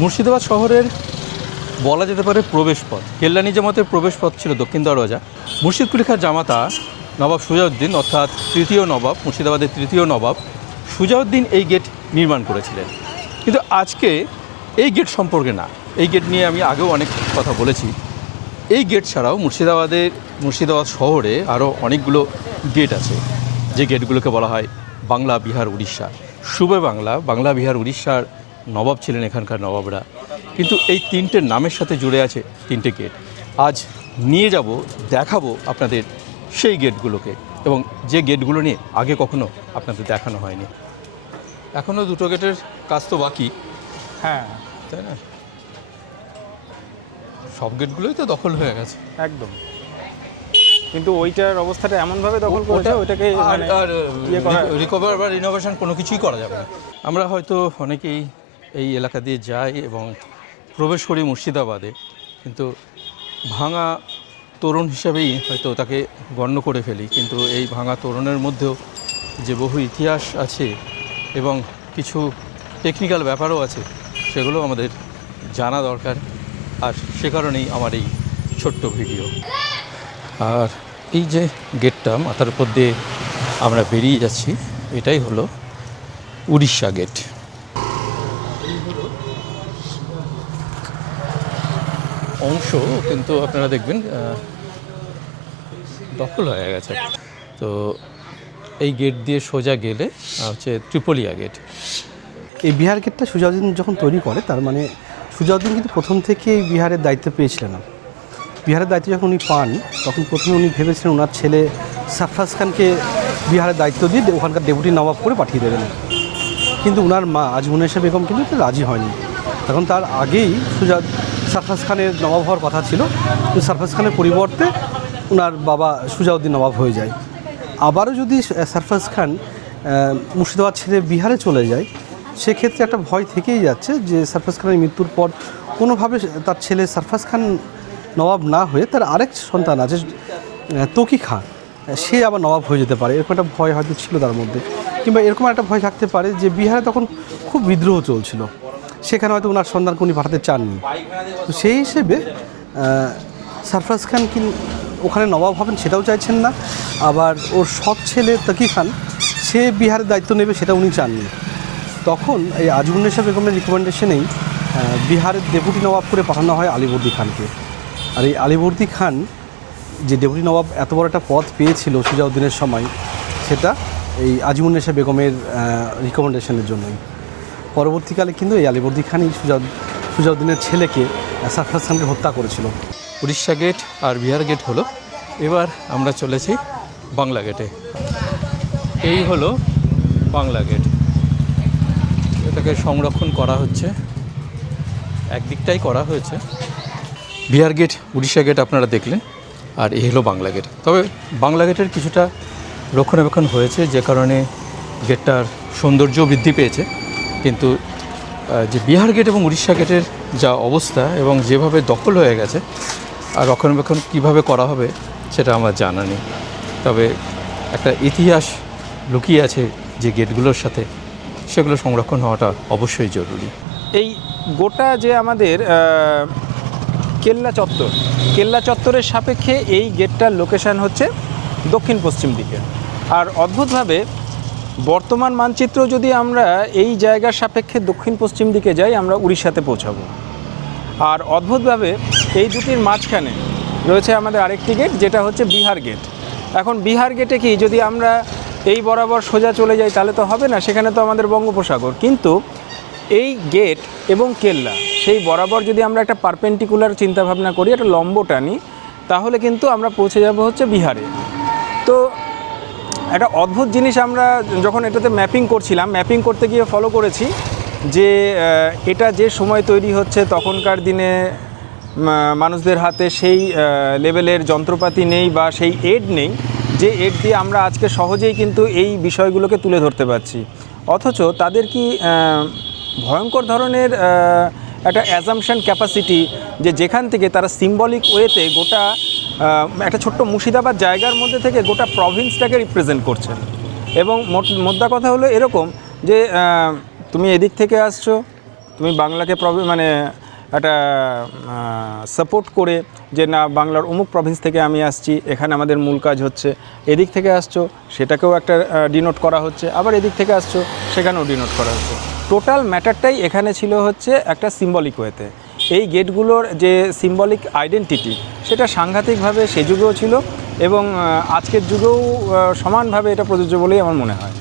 মুর্শিদাবাদ শহরের বলা যেতে পারে প্রবেশপথ, কেল্লা নিজামতের প্রবেশপথ ছিল দক্ষিণ দরওয়াজা। মুর্শিদ কুলি খাঁর জামাতা নবাব সুজাউদ্দিন, অর্থাৎ তৃতীয় নবাব, মুর্শিদাবাদের তৃতীয় নবাব সুজাউদ্দিন এই গেট নির্মাণ করেছিলেন। কিন্তু আজকে এই গেট সম্পর্কে না, এই গেট নিয়ে আমি আগেও অনেক কথা বলেছি। এই গেট ছাড়াও মুর্শিদাবাদ শহরে আরও অনেকগুলো গেট আছে, যে গেটগুলোকে বলা হয় বাংলা, বিহার, উড়িষ্যা। শুভে বাংলা, বিহার, উড়িষ্যার নবাব ছিলেন এখানকার নবাবরা। কিন্তু এই তিনটের নামের সাথে জুড়ে আছে তিনটে গেট। আজ নিয়ে যাব, দেখাবো আপনাদের সেই গেটগুলোকে, এবং যে গেটগুলো নিয়ে আগে কখনো আপনাদের দেখানো হয়নি। এখনও দুটো গেটের কাজ তো বাকি, হ্যাঁ তাই না? সব গেটগুলোই তো দখল হয়ে গেছে একদম, কিন্তু ওইটার অবস্থাটা এমনভাবে দখল করেছে ওইটাকে মানে রিকভার বা রিনোভেশন কোনো কিছুই করা যাবে না। আমরা হয়তো অনেকেই এই এলাকা দিয়ে যাই এবং প্রবেশ করি মুর্শিদাবাদে, কিন্তু ভাঙা তোরণ হিসাবেই হয়তো তাকে গণ্য করে ফেলি। কিন্তু এই ভাঙা তোরণের মধ্যেও যে বহু ইতিহাস আছে এবং কিছু টেকনিক্যাল ব্যাপারও আছে, সেগুলো আমাদের জানা দরকার। আর সে কারণেই আমার এই ছোট্ট ভিডিও। আর এই যে গেটটা মাথার উপর দিয়ে আমরা বেরিয়ে যাচ্ছি, এটাই হলো উড়িষ্যা গেট। অংশ কিন্তু আপনারা দেখবেন দখল হয়ে গেছে। তো এই গেট দিয়ে সোজা গেলে হচ্ছে ত্রিপলিয়া গেট। এই বিহার গেটটা সুজাউদ্দিন যখন তৈরি করে, তার মানে সুজাউদ্দিন কিন্তু প্রথম থেকে এই বিহারের দায়িত্ব পেয়েছিলেন না। বিহারের দায়িত্ব যখন উনি পান, তখন প্রথমে উনি ভেবেছিলেন ওনার ছেলে সারফরাজ খানকে বিহারের দায়িত্ব দিয়ে ওখানকার ডেপুটি নবাব করে পাঠিয়ে দেবেন। কিন্তু ওনার মা আজমুন্নেসা বেগম কিন্তু রাজি হয়নি। তখন তার আগেই সারফরাজ খানের নবাব হওয়ার কথা ছিল, কিন্তু সারফরাজ খানের পরিবর্তে ওনার বাবা সুজাউদ্দিন নবাব হয়ে যায়। আবারও যদি সারফরাজ খান মুর্শিদাবাদ ছেড়ে বিহারে চলে যায়, সেক্ষেত্রে একটা ভয় থেকেই যাচ্ছে যে সারফরাজ খানের মৃত্যুর পর কোনোভাবে তার ছেলে সারফরাজ খান নবাব না হয়ে তার আরেক সন্তান আছে তকি খাঁ, সে আবার নবাব হয়ে যেতে পারে, এরকম একটা ভয় হয়তো ছিল তার মধ্যে। কিংবা এরকম একটা ভয় থাকতে পারে যে বিহারে তখন খুব বিদ্রোহ চলছিল, সেখানে হয়তো ওনার সন্তানকে উনি পাঠাতে চাননি। তো সেই হিসেবে সারফরাজ খান কি ওখানে নবাব হবেন সেটাও চাইছেন না, আবার ওর সৎ ছেলে তকি খান সে বিহারের দায়িত্ব নেবে সেটা উনি চাননি। তখন এই আজমুন্নেসা বেগমের রিকমেন্ডেশনেই বিহারের ডেপুটি নবাব করে পাঠানো হয় আলীবর্দী খানকে। আর এই আলীবর্দী খান যে ডেপুটি নবাব এত বড় একটা পদ পেয়েছিল সুজাউদ্দিনের সময়, সেটা এই আজমুন্নেসা বেগমের রিকমেন্ডেশনের জন্যই। পরবর্তীকালে কিন্তু এই আলীবর্দী খানই সুজাউদ্দিনের ছেলেকে সারফরাজ খানকে হত্যা করেছিল। উড়িষ্যা গেট আর বিহার গেট হলো। এবার আমরা চলেছি বাংলা গেটে। এই হলো বাংলা গেট। এটাকে সংরক্ষণ করা হচ্ছে, একদিকটাই করা হয়েছে। বিহার গেট, উড়িষ্যা গেট আপনারা দেখলেন, আর এই হলো বাংলা গেট। তবে বাংলা গেটের কিছুটা রক্ষণাবেক্ষণ হয়েছে, যে কারণে গেটটার সৌন্দর্য বৃদ্ধি পেয়েছে। কিন্তু যে বিহার গেট এবং উড়িষ্যা গেটের যা অবস্থা এবং যেভাবে দখল হয়ে গেছে, আর রক্ষণাবেক্ষণ কীভাবে করা হবে সেটা আমার জানা নেই। তবে একটা ইতিহাস লুকিয়ে আছে যে গেটগুলোর সাথে, সেগুলো সংরক্ষণ হওয়াটা অবশ্যই জরুরি। এই গোটা যে আমাদের কেল্লা চত্বরের সাপেক্ষে এই গেটটার লোকেশান হচ্ছে দক্ষিণ পশ্চিম দিকে। আর অদ্ভুতভাবে বর্তমান মানচিত্র যদি আমরা এই জায়গার সাপেক্ষে দক্ষিণ পশ্চিম দিকে যাই, আমরা উড়িষ্যাতে পৌঁছাবো। আর অদ্ভুতভাবে এই দুটির মাঝখানে রয়েছে আমাদের আরেকটি গেট, যেটা হচ্ছে বিহার গেট। এখন বিহার গেটে কি যদি আমরা এই বরাবর সোজা চলে যাই তাহলে তো হবে না, সেখানে তো আমাদের বঙ্গোপসাগর। কিন্তু এই গেট এবং কেল্লা সেই বরাবর যদি আমরা একটা পারপেন্ডিকুলার চিন্তাভাবনা করি, একটা লম্ব টানি, তাহলে কিন্তু আমরা পৌঁছে যাব হচ্ছে বিহারে। তো একটা অদ্ভুত জিনিস আমরা যখন এটাতে ম্যাপিং করছিলাম, ম্যাপিং করতে গিয়ে ফলো করেছি যে এটা যে সময় তৈরি হচ্ছে তখনকার দিনে মানুষদের হাতে সেই লেভেলের যন্ত্রপাতি নেই বা সেই এড নেই, যে এড দিয়ে আমরা আজকে সহজেই কিন্তু এই বিষয়গুলোকে তুলে ধরতে পারছি। অথচ তাদের কি ভয়ঙ্কর ধরনের একটা অ্যাজাম্পশন ক্যাপাসিটি, যে যেখান থেকে তারা সিম্বলিক ওয়েতে গোটা একটা ছোট্ট মুর্শিদাবাদ জায়গার মধ্যে থেকে গোটা প্রভিন্সটাকে রিপ্রেজেন্ট করছেন। এবং মোদ্দা কথা হলো এরকম যে তুমি এদিক থেকে আসছো, তুমি বাংলাকে মানে একটা সাপোর্ট করে যে না বাংলার অমুক প্রভিন্স থেকে আমি আসছি, এখানে আমাদের মূল কাজ হচ্ছে, এদিক থেকে আসছো সেটাকেও একটা ডিনোট করা হচ্ছে, আবার এদিক থেকে আসছো সেখানেও ডিনোট করা হচ্ছে। টোটাল ম্যাটারটাই এখানে ছিল হচ্ছে একটা সিম্বলিক ওয়েতে। এই গেটগুলোর যে সিম্বলিক আইডেন্টিটি সেটা সাংঘাতিকভাবে সে যুগেও ছিল এবং আজকের যুগেও সমানভাবে এটা প্রযোজ্য বলেই আমার মনে হয়।